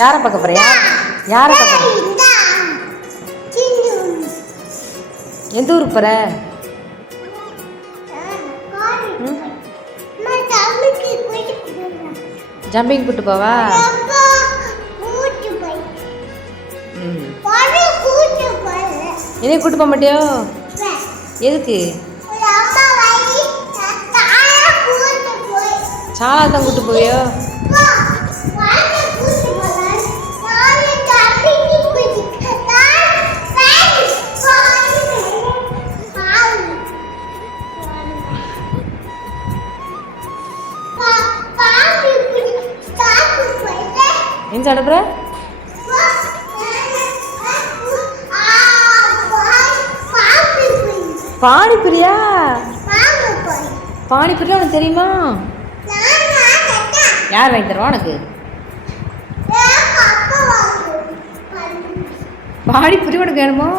யாரை பார்க்க போறியா? யாரை பார்க்க? எந்த ஊருக்கு போற? ஜம்பிங் கூட்டு போவா? என்னைய கூட்டு போக மாட்டியோ? எதுக்கு? சாலா தான் கூட்டு போவியோ? எங்க அனுப்புற? பானிபுரியா? பானிபுரியா உனக்கு தெரியுமா? யார் வாங்கி தருவா உனக்கு? பானிபுரி உனக்கு வேணுமா?